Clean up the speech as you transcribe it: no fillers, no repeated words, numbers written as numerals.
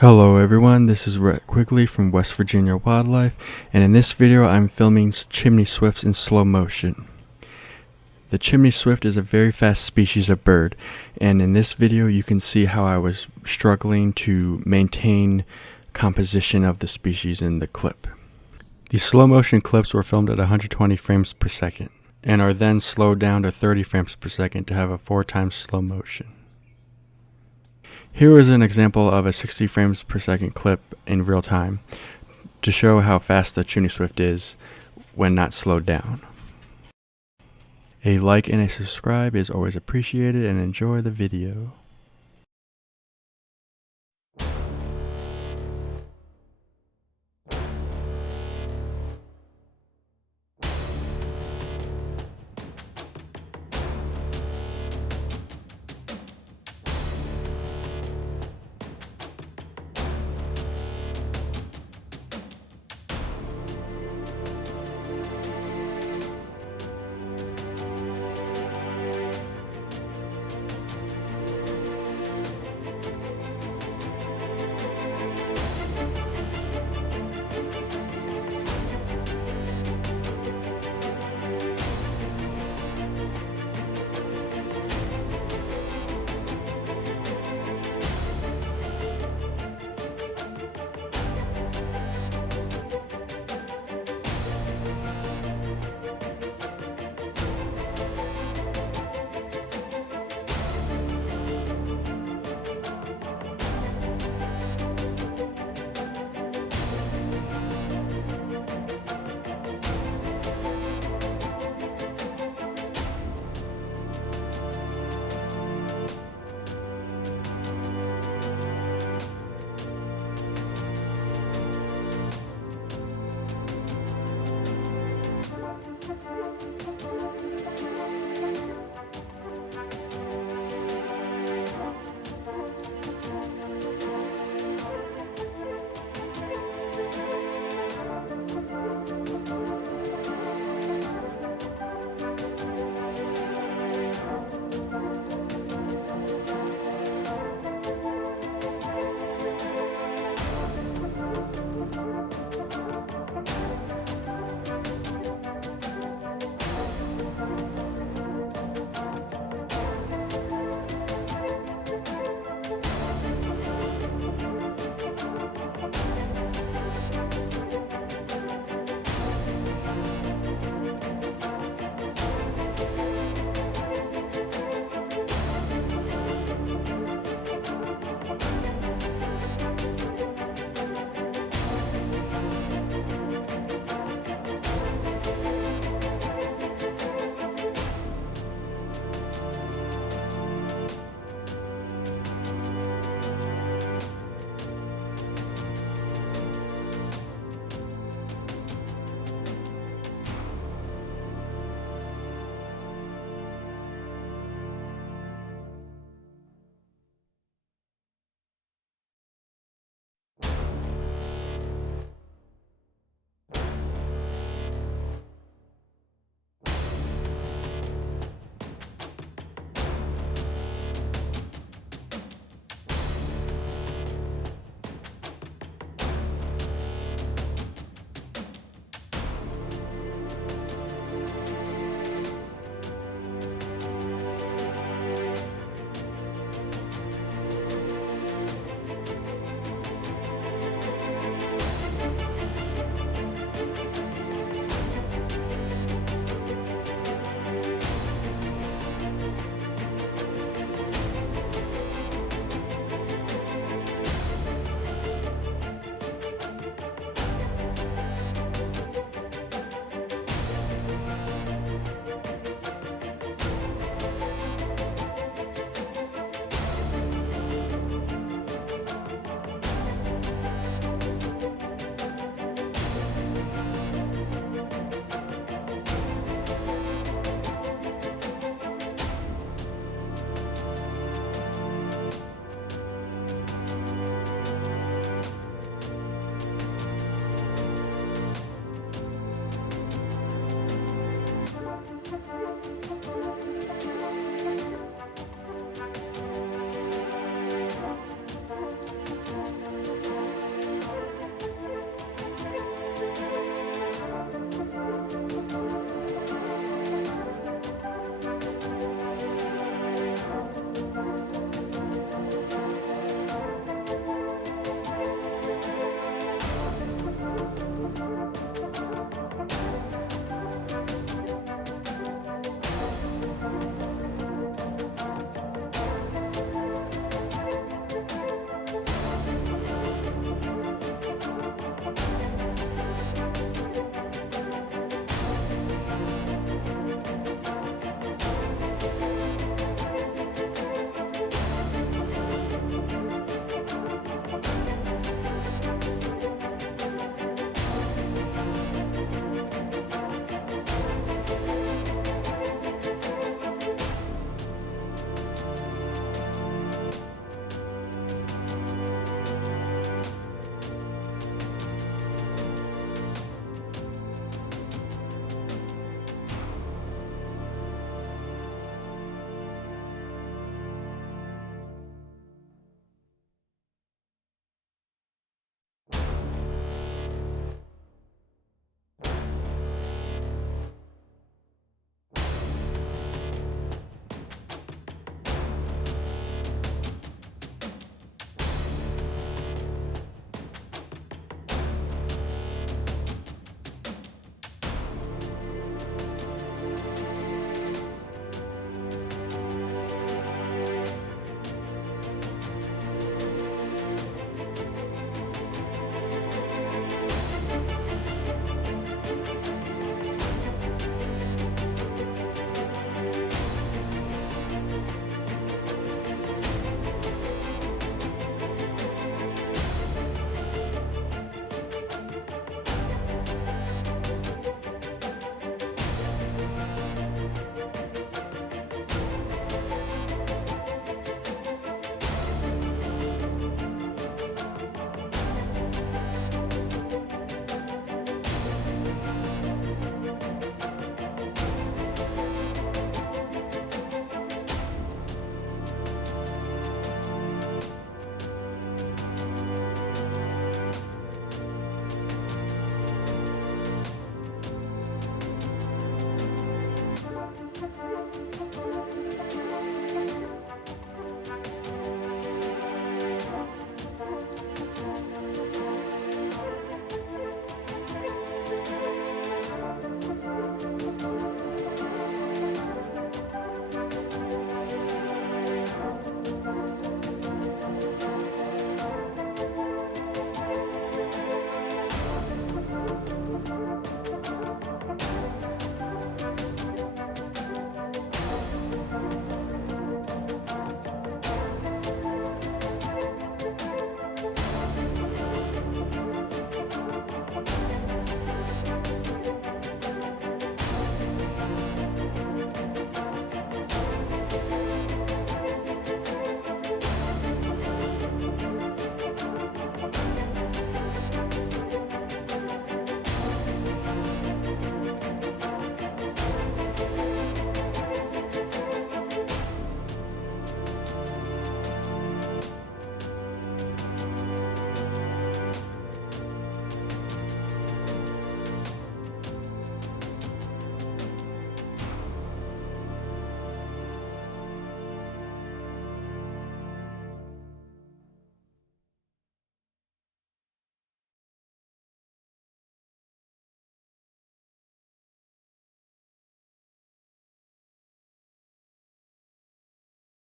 Hello everyone, this is Rhett Quigley from West Virginia Wildlife, and in this video I'm filming chimney swifts in slow motion. The chimney swift is a very fast species of bird, and in this video you can see how I was struggling to maintain composition of the species in the clip. These slow motion clips were filmed at 120 frames per second, and are then slowed down to 30 frames per second to have a 4 times slow motion. Here is an example of a 60 frames per second clip in real time to show how fast the chimney swift is when not slowed down. A like and a subscribe is always appreciated, and enjoy the video.